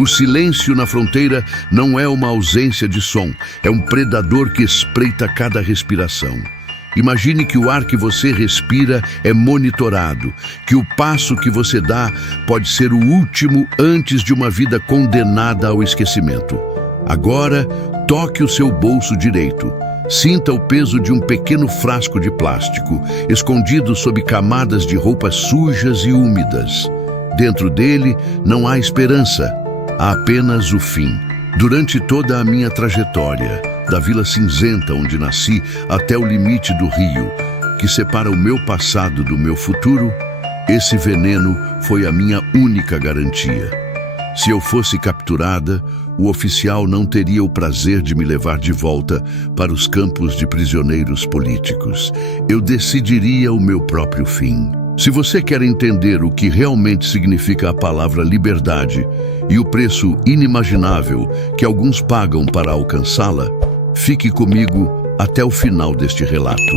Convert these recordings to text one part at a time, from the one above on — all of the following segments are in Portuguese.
O silêncio na fronteira não é uma ausência de som, é um predador que espreita cada respiração. Imagine que o ar que você respira é monitorado, que o passo que você dá pode ser o último antes de uma vida condenada ao esquecimento. Agora, toque o seu bolso direito. Sinta o peso de um pequeno frasco de plástico, escondido sob camadas de roupas sujas e úmidas. Dentro dele não há esperança, há apenas o fim. Durante toda a minha trajetória, da Vila Cinzenta onde nasci até o limite do rio, que separa o meu passado do meu futuro, esse veneno foi a minha única garantia. Se eu fosse capturada, o oficial não teria o prazer de me levar de volta para os campos de prisioneiros políticos. Eu decidiria o meu próprio fim. Se você quer entender o que realmente significa a palavra liberdade e o preço inimaginável que alguns pagam para alcançá-la, fique comigo até o final deste relato,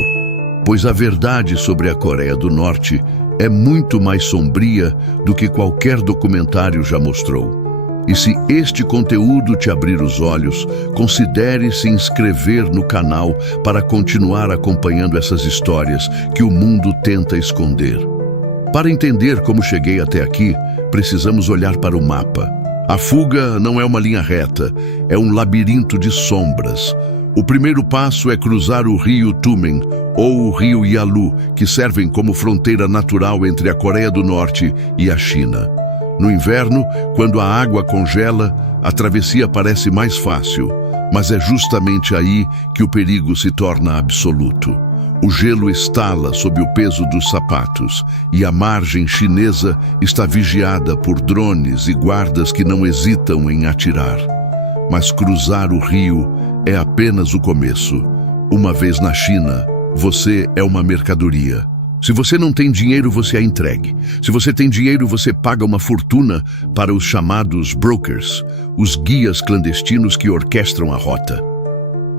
pois a verdade sobre a Coreia do Norte é muito mais sombria do que qualquer documentário já mostrou. E se este conteúdo te abrir os olhos, considere se inscrever no canal para continuar acompanhando essas histórias que o mundo tenta esconder. Para entender como cheguei até aqui, precisamos olhar para o mapa. A fuga não é uma linha reta, é um labirinto de sombras. O primeiro passo é cruzar o rio Tumen ou o rio Yalu, que servem como fronteira natural entre a Coreia do Norte e a China. No inverno, quando a água congela, a travessia parece mais fácil, mas é justamente aí que o perigo se torna absoluto. O gelo estala sob o peso dos sapatos e a margem chinesa está vigiada por drones e guardas que não hesitam em atirar. Mas cruzar o rio é apenas o começo. Uma vez na China, você é uma mercadoria. Se você não tem dinheiro, você é entregue. Se você tem dinheiro, você paga uma fortuna para os chamados brokers, os guias clandestinos que orquestram a rota.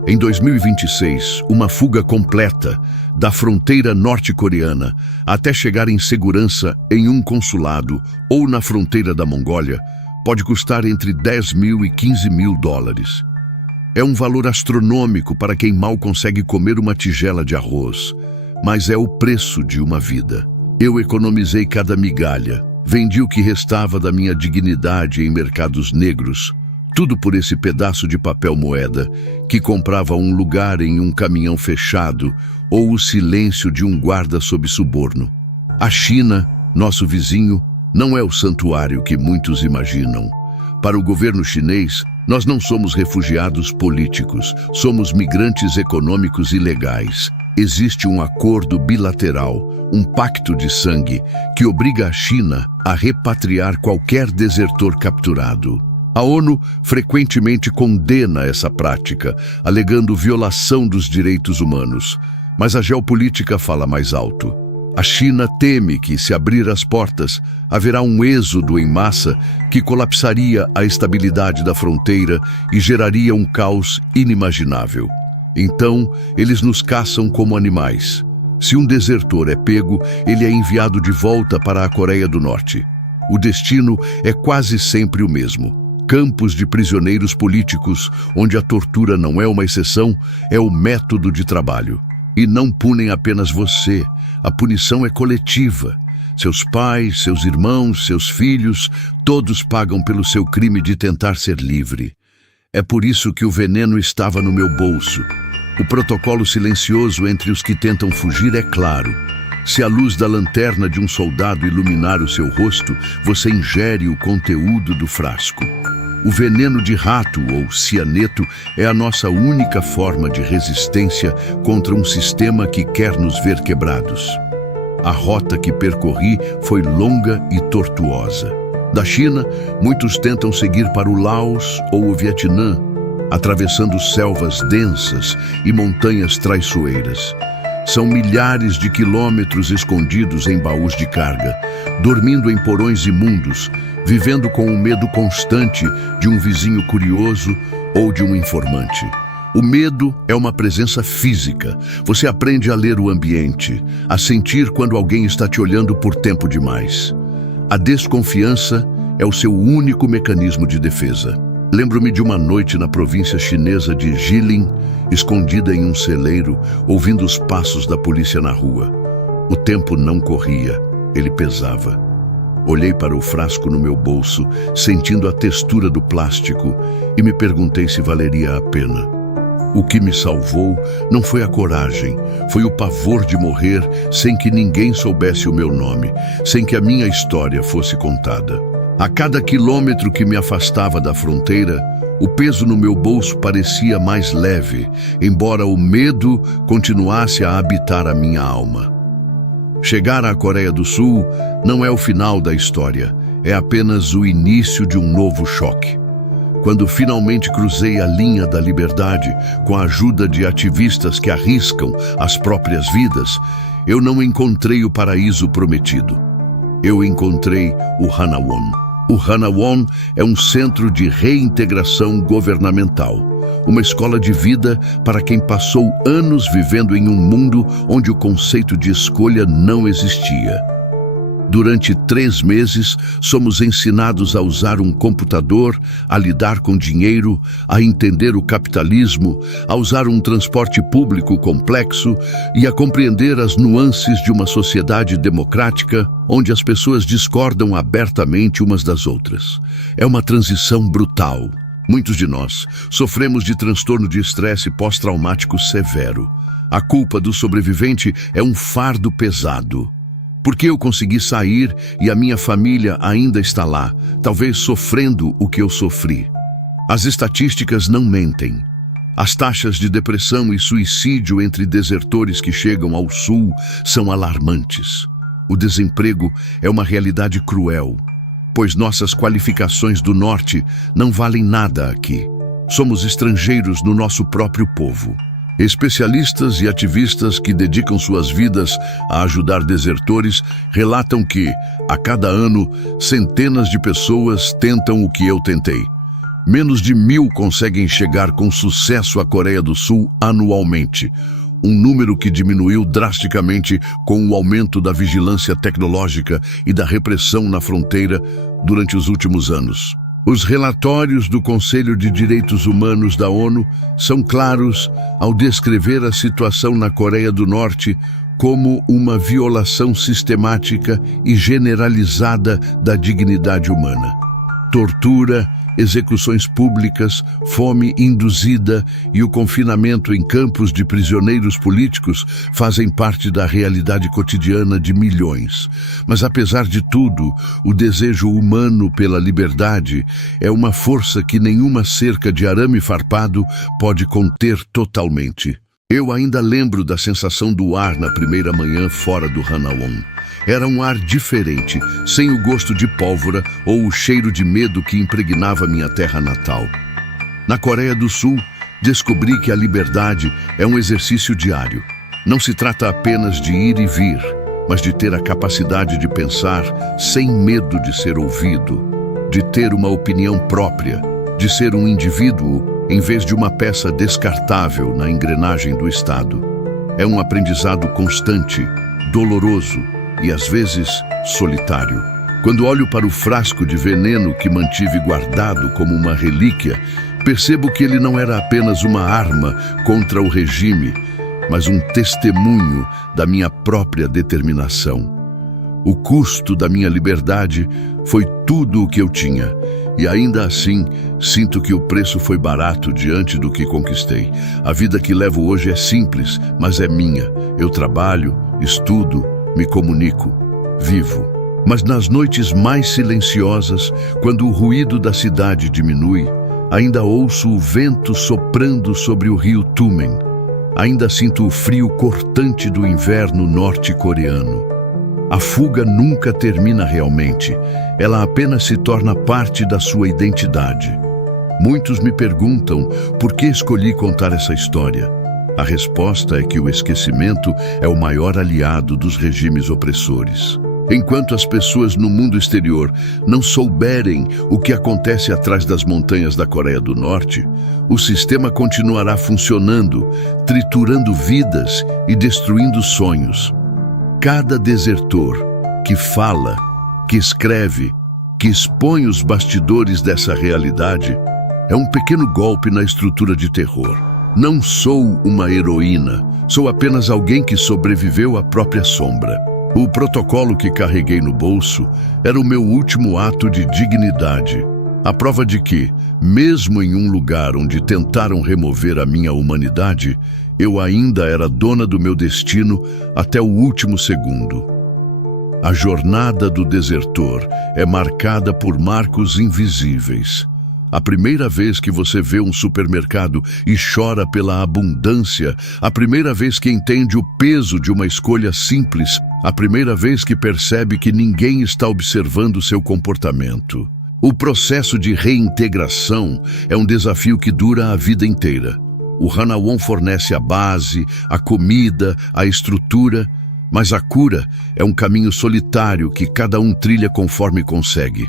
Em 2026, uma fuga completa da fronteira norte-coreana até chegar em segurança em um consulado ou na fronteira da Mongólia pode custar entre 10 mil e 15 mil dólares. É um valor astronômico para quem mal consegue comer uma tigela de arroz, mas é o preço de uma vida. Eu economizei cada migalha, vendi o que restava da minha dignidade em mercados negros, tudo por esse pedaço de papel moeda que comprava um lugar em um caminhão fechado ou o silêncio de um guarda sob suborno. A China, nosso vizinho, não é o santuário que muitos imaginam. Para o governo chinês, nós não somos refugiados políticos, somos migrantes econômicos ilegais. Existe um acordo bilateral, um pacto de sangue, que obriga a China a repatriar qualquer desertor capturado. A ONU frequentemente condena essa prática, alegando violação dos direitos humanos. Mas a geopolítica fala mais alto. A China teme que, se abrir as portas, haverá um êxodo em massa que colapsaria a estabilidade da fronteira e geraria um caos inimaginável. Então, eles nos caçam como animais. Se um desertor é pego, ele é enviado de volta para a Coreia do Norte. O destino é quase sempre o mesmo. Campos de prisioneiros políticos, onde a tortura não é uma exceção, é o método de trabalho. E não punem apenas você, a punição é coletiva. Seus pais, seus irmãos, seus filhos, todos pagam pelo seu crime de tentar ser livre. É por isso que o veneno estava no meu bolso. O protocolo silencioso entre os que tentam fugir é claro. Se a luz da lanterna de um soldado iluminar o seu rosto, você ingere o conteúdo do frasco. O veneno de rato ou cianeto é a nossa única forma de resistência contra um sistema que quer nos ver quebrados. A rota que percorri foi longa e tortuosa. Da China, muitos tentam seguir para o Laos ou o Vietnã, atravessando selvas densas e montanhas traiçoeiras. São milhares de quilômetros escondidos em baús de carga, dormindo em porões imundos, vivendo com o medo constante de um vizinho curioso ou de um informante. O medo é uma presença física. Você aprende a ler o ambiente, a sentir quando alguém está te olhando por tempo demais. A desconfiança é o seu único mecanismo de defesa. Lembro-me de uma noite na província chinesa de Jilin, escondida em um celeiro, ouvindo os passos da polícia na rua. O tempo não corria, ele pesava. Olhei para o frasco no meu bolso, sentindo a textura do plástico, e me perguntei se valeria a pena. O que me salvou não foi a coragem, foi o pavor de morrer sem que ninguém soubesse o meu nome, sem que a minha história fosse contada. A cada quilômetro que me afastava da fronteira, o peso no meu bolso parecia mais leve, embora o medo continuasse a habitar a minha alma. Chegar à Coreia do Sul não é o final da história, é apenas o início de um novo choque. Quando finalmente cruzei a linha da liberdade, com a ajuda de ativistas que arriscam as próprias vidas, eu não encontrei o paraíso prometido. Eu encontrei o Hanawon. O Hanawon é um centro de reintegração governamental, uma escola de vida para quem passou anos vivendo em um mundo onde o conceito de escolha não existia. Durante 3 meses, somos ensinados a usar um computador, a lidar com dinheiro, a entender o capitalismo, a usar um transporte público complexo e a compreender as nuances de uma sociedade democrática onde as pessoas discordam abertamente umas das outras. É uma transição brutal. Muitos de nós sofremos de transtorno de estresse pós-traumático severo. A culpa do sobrevivente é um fardo pesado. Porque eu consegui sair e a minha família ainda está lá, talvez sofrendo o que eu sofri. As estatísticas não mentem. As taxas de depressão e suicídio entre desertores que chegam ao sul são alarmantes. O desemprego é uma realidade cruel, pois nossas qualificações do norte não valem nada aqui. Somos estrangeiros no nosso próprio povo. Especialistas e ativistas que dedicam suas vidas a ajudar desertores relatam que, a cada ano, centenas de pessoas tentam o que eu tentei. Menos de 1.000 conseguem chegar com sucesso à Coreia do Sul anualmente, um número que diminuiu drasticamente com o aumento da vigilância tecnológica e da repressão na fronteira durante os últimos anos. Os relatórios do Conselho de Direitos Humanos da ONU são claros ao descrever a situação na Coreia do Norte como uma violação sistemática e generalizada da dignidade humana. Tortura, execuções públicas, fome induzida e o confinamento em campos de prisioneiros políticos fazem parte da realidade cotidiana de milhões. Mas apesar de tudo, o desejo humano pela liberdade é uma força que nenhuma cerca de arame farpado pode conter totalmente. Eu ainda lembro da sensação do ar na primeira manhã fora do Hanawon. Era um ar diferente, sem o gosto de pólvora ou o cheiro de medo que impregnava minha terra natal. Na Coreia do Sul, descobri que a liberdade é um exercício diário. Não se trata apenas de ir e vir, mas de ter a capacidade de pensar sem medo de ser ouvido, de ter uma opinião própria, de ser um indivíduo em vez de uma peça descartável na engrenagem do Estado. É um aprendizado constante, doloroso, e às vezes solitário. Quando olho para o frasco de veneno que mantive guardado como uma relíquia, percebo que ele não era apenas uma arma contra o regime, mas um testemunho da minha própria determinação. O custo da minha liberdade foi tudo o que eu tinha, e ainda assim sinto que o preço foi barato diante do que conquistei. A vida que levo hoje é simples, mas é minha. Eu trabalho, estudo, me comunico, vivo. Mas nas noites mais silenciosas, quando o ruído da cidade diminui, ainda ouço o vento soprando sobre o rio Tumen. Ainda sinto o frio cortante do inverno norte-coreano. A fuga nunca termina realmente, ela apenas se torna parte da sua identidade. Muitos me perguntam por que escolhi contar essa história. A resposta é que o esquecimento é o maior aliado dos regimes opressores. Enquanto as pessoas no mundo exterior não souberem o que acontece atrás das montanhas da Coreia do Norte, o sistema continuará funcionando, triturando vidas e destruindo sonhos. Cada desertor que fala, que escreve, que expõe os bastidores dessa realidade, é um pequeno golpe na estrutura de terror. Não sou uma heroína, sou apenas alguém que sobreviveu à própria sombra. O protocolo que carreguei no bolso era o meu último ato de dignidade. A prova de que, mesmo em um lugar onde tentaram remover a minha humanidade, eu ainda era dona do meu destino até o último segundo. A jornada do desertor é marcada por marcos invisíveis. A primeira vez que você vê um supermercado e chora pela abundância, a primeira vez que entende o peso de uma escolha simples, a primeira vez que percebe que ninguém está observando seu comportamento. O processo de reintegração é um desafio que dura a vida inteira. O Hanawon fornece a base, a comida, a estrutura, mas a cura é um caminho solitário que cada um trilha conforme consegue.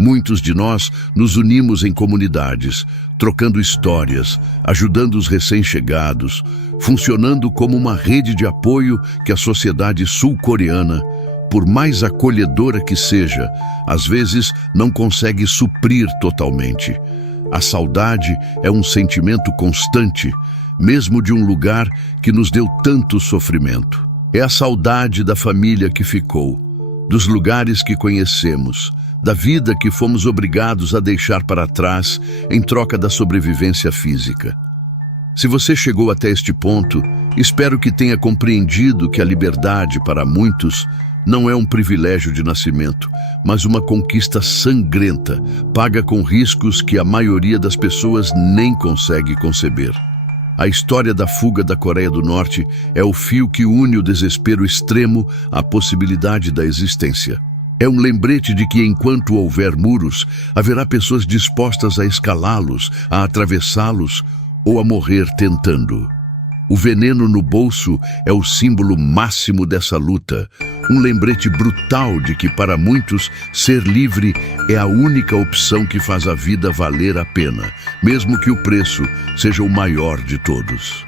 Muitos de nós nos unimos em comunidades, trocando histórias, ajudando os recém-chegados, funcionando como uma rede de apoio que a sociedade sul-coreana, por mais acolhedora que seja, às vezes não consegue suprir totalmente. A saudade é um sentimento constante, mesmo de um lugar que nos deu tanto sofrimento. É a saudade da família que ficou, dos lugares que conhecemos, da vida que fomos obrigados a deixar para trás em troca da sobrevivência física. Se você chegou até este ponto, espero que tenha compreendido que a liberdade, para muitos, não é um privilégio de nascimento, mas uma conquista sangrenta, paga com riscos que a maioria das pessoas nem consegue conceber. A história da fuga da Coreia do Norte é o fio que une o desespero extremo à possibilidade da existência. É um lembrete de que enquanto houver muros, haverá pessoas dispostas a escalá-los, a atravessá-los ou a morrer tentando. O veneno no bolso é o símbolo máximo dessa luta, um lembrete brutal de que para muitos ser livre é a única opção que faz a vida valer a pena, mesmo que o preço seja o maior de todos.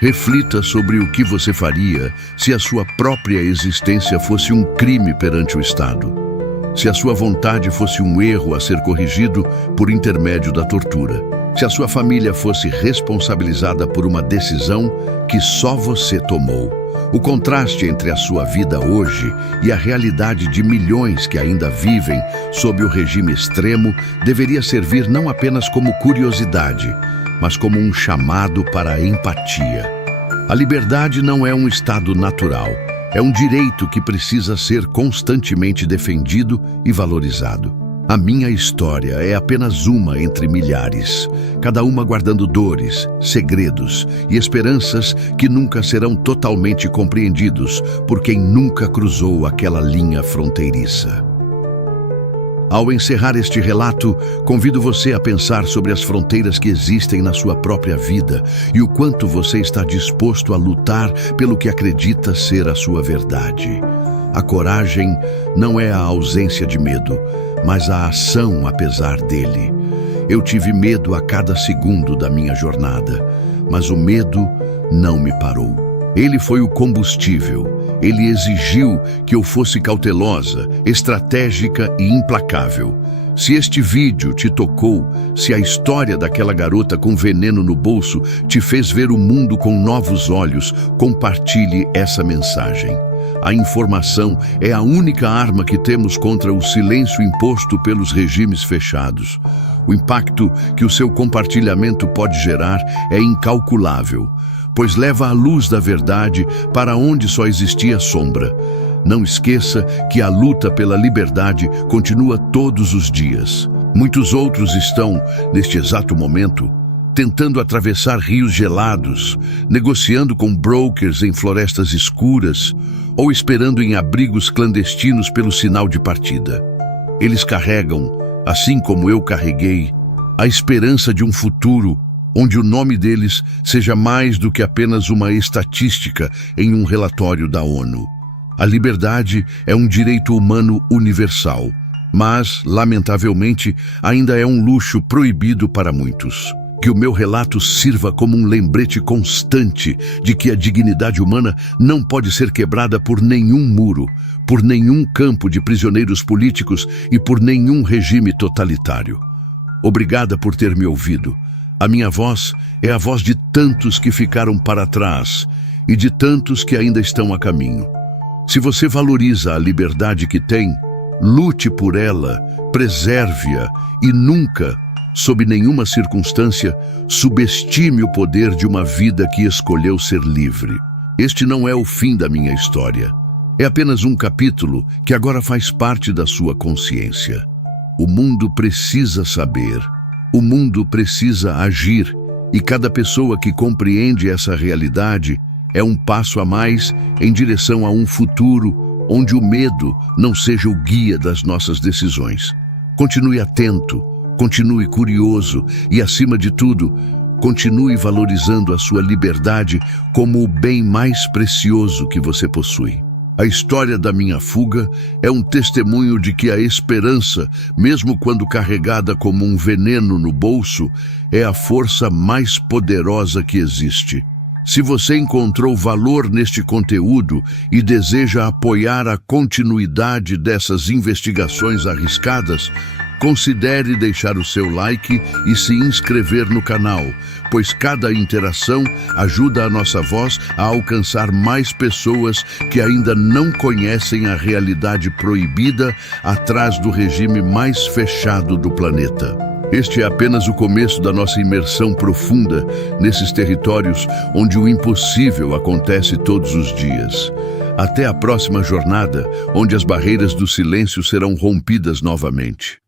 Reflita sobre o que você faria se a sua própria existência fosse um crime perante o Estado. Se a sua vontade fosse um erro a ser corrigido por intermédio da tortura. Se a sua família fosse responsabilizada por uma decisão que só você tomou. O contraste entre a sua vida hoje e a realidade de milhões que ainda vivem sob o regime extremo deveria servir não apenas como curiosidade, mas como um chamado para a empatia. A liberdade não é um estado natural, é um direito que precisa ser constantemente defendido e valorizado. A minha história é apenas uma entre milhares, cada uma guardando dores, segredos e esperanças que nunca serão totalmente compreendidos por quem nunca cruzou aquela linha fronteiriça. Ao encerrar este relato, convido você a pensar sobre as fronteiras que existem na sua própria vida e o quanto você está disposto a lutar pelo que acredita ser a sua verdade. A coragem não é a ausência de medo, mas a ação apesar dele. Eu tive medo a cada segundo da minha jornada, mas o medo não me parou. Ele foi o combustível. Ele exigiu que eu fosse cautelosa, estratégica e implacável. Se este vídeo te tocou, se a história daquela garota com veneno no bolso te fez ver o mundo com novos olhos, compartilhe essa mensagem. A informação é a única arma que temos contra o silêncio imposto pelos regimes fechados. O impacto que o seu compartilhamento pode gerar é incalculável, pois leva a luz da verdade para onde só existia sombra. Não esqueça que a luta pela liberdade continua todos os dias. Muitos outros estão, neste exato momento, tentando atravessar rios gelados, negociando com brokers em florestas escuras ou esperando em abrigos clandestinos pelo sinal de partida. Eles carregam, assim como eu carreguei, a esperança de um futuro onde o nome deles seja mais do que apenas uma estatística em um relatório da ONU. A liberdade é um direito humano universal, mas, lamentavelmente, ainda é um luxo proibido para muitos. Que o meu relato sirva como um lembrete constante de que a dignidade humana não pode ser quebrada por nenhum muro, por nenhum campo de prisioneiros políticos e por nenhum regime totalitário. Obrigada por ter me ouvido. A minha voz é a voz de tantos que ficaram para trás e de tantos que ainda estão a caminho. Se você valoriza a liberdade que tem, lute por ela, preserve-a e nunca, sob nenhuma circunstância, subestime o poder de uma vida que escolheu ser livre. Este não é o fim da minha história. É apenas um capítulo que agora faz parte da sua consciência. O mundo precisa saber, o mundo precisa agir, e cada pessoa que compreende essa realidade é um passo a mais em direção a um futuro onde o medo não seja o guia das nossas decisões. Continue atento, continue curioso e, acima de tudo, continue valorizando a sua liberdade como o bem mais precioso que você possui. A história da minha fuga é um testemunho de que a esperança, mesmo quando carregada como um veneno no bolso, é a força mais poderosa que existe. Se você encontrou valor neste conteúdo e deseja apoiar a continuidade dessas investigações arriscadas, considere deixar o seu like e se inscrever no canal, pois cada interação ajuda a nossa voz a alcançar mais pessoas que ainda não conhecem a realidade proibida atrás do regime mais fechado do planeta. Este é apenas o começo da nossa imersão profunda nesses territórios onde o impossível acontece todos os dias. Até a próxima jornada, onde as barreiras do silêncio serão rompidas novamente.